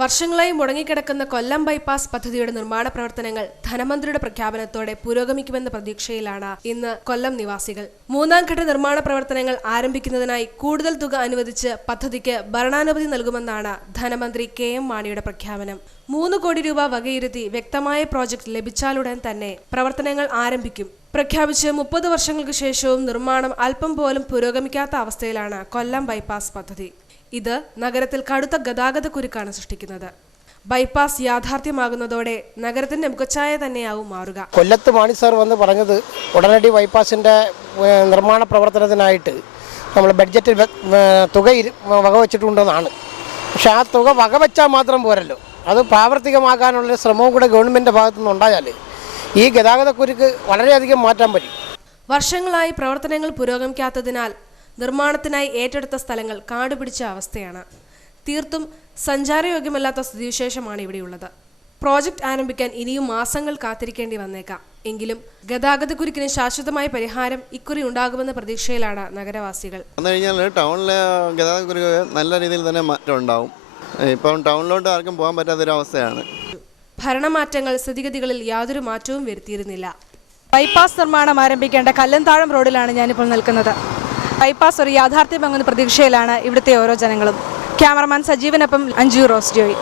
വർഷങ്ങളായി മുടങ്ങിക്കിടക്കുന്ന കൊല്ലം ബൈപ്പാസ് പദ്ധതിയുടെ നിർമ്മാണ പ്രവർത്തനങ്ങൾ ധനമന്ത്രിയുടെ പ്രഖ്യാപനത്തോടെ പുരോഗമിക്കുമെന്ന പ്രതീക്ഷയിലാണ് ഇന്ന് കൊല്ലം നിവാസികൾ. മൂന്നാം ഘട്ട നിർമ്മാണ പ്രവർത്തനങ്ങൾ ആരംഭിക്കുന്നതിനായി കൂടുതൽ തുക അനുവദിച്ച് പദ്ധതിക്ക് ഭരണാനുമതി നൽകുമെന്നാണ് ധനമന്ത്രി കെ.എം. മാണിയുടെ പ്രഖ്യാപനം. 3 കോടി രൂപ വകയിരുത്തി വ്യക്തമായ പ്രോജക്ട് ലഭിച്ചാലുടൻ തന്നെ പ്രവർത്തനങ്ങൾ ആരംഭിക്കും. പ്രഖ്യാപിച്ച് 30 വർഷങ്ങൾക്ക് ശേഷവും നിർമ്മാണം അല്പം പോലും പുരോഗമിക്കാത്ത അവസ്ഥയിലാണ് കൊല്ലം ബൈപ്പാസ് പദ്ധതി. ഇത് നഗരത്തിൽ കടുത്ത ഗതാഗത കുരുക്കാണ് സൃഷ്ടിക്കുന്നത്. ബൈപ്പാസ് യാഥാർത്ഥ്യമാകുന്നതോടെ നഗരത്തിന്റെ മുഖച്ഛായ തന്നെയാവും മാറുക. കൊല്ലത്ത് മാണി സാർ വന്ന് പറഞ്ഞത് ഉടനടി ബൈപ്പാസിന്റെ നിർമ്മാണ പ്രവർത്തനത്തിനായിട്ട് നമ്മൾ ബഡ്ജറ്റിൽ തുക വകവെച്ചിട്ടുണ്ടെന്നാണ്. പക്ഷെ ആ തുക വകവെച്ചാൽ മാത്രം പോരല്ലോ, അത് പ്രാവർത്തികമാക്കാനുള്ള ശ്രമവും കൂടെ ഗവൺമെന്റിന്റെ ഭാഗത്തു നിന്നുണ്ടായാൽ ഈ ഗതാഗത കുരുക്ക് വളരെയധികം മാറ്റാൻ പറ്റും. വർഷങ്ങളായി പ്രവർത്തനങ്ങൾ പുരോഗമിക്കാത്തതിനാൽ നിർമ്മാണത്തിനായി ഏറ്റെടുത്ത സ്ഥലങ്ങൾ കാടുപിടിച്ച അവസ്ഥയാണ്. തീർത്തും സഞ്ചാരയോഗ്യമല്ലാത്ത സ്ഥിതിവിശേഷമാണ് ഇവിടെയുള്ളത്. പ്രോജക്റ്റ് ആരംഭിക്കാൻ ഇനിയും മാസങ്ങൾ കാത്തിരിക്കേണ്ടി വന്നേക്കാം. എങ്കിലും ഗതാഗതക്കുരുക്കിന് ശാശ്വതമായ പരിഹാരം ഇക്കുറി ഉണ്ടാകുമെന്ന പ്രതീക്ഷയിലാണ് നഗരവാസികൾ. ടൗണിലെ ഗതാഗതക്കുരുക്ക് നല്ല രീതിയിൽ തന്നെ മാറ്റം ഉണ്ടാവും. ഇപ്പം ടൗണിലോട്ട് ആർക്കും പോകാൻ പറ്റാത്തൊരവസ്ഥയാണ്. ഭരണമാറ്റങ്ങൾ സ്ഥിതിഗതികളിൽ യാതൊരു മാറ്റവും വരുത്തിയിരുന്നില്ല. ബൈപ്പാസ് നിർമ്മാണം ആരംഭിക്കേണ്ട കല്ലന്താഴം റോഡിലാണ് ഞാനിപ്പോൾ നിൽക്കുന്നത്. ബൈപ്പാസ് ഒരു യാഥാർത്ഥ്യമാകുന്ന പ്രതീക്ഷയിലാണ് ഇവിടുത്തെ ഓരോ ജനങ്ങളും. ക്യാമറമാൻ സജീവനൊപ്പം അഞ്ജു റോസ് ജോയി.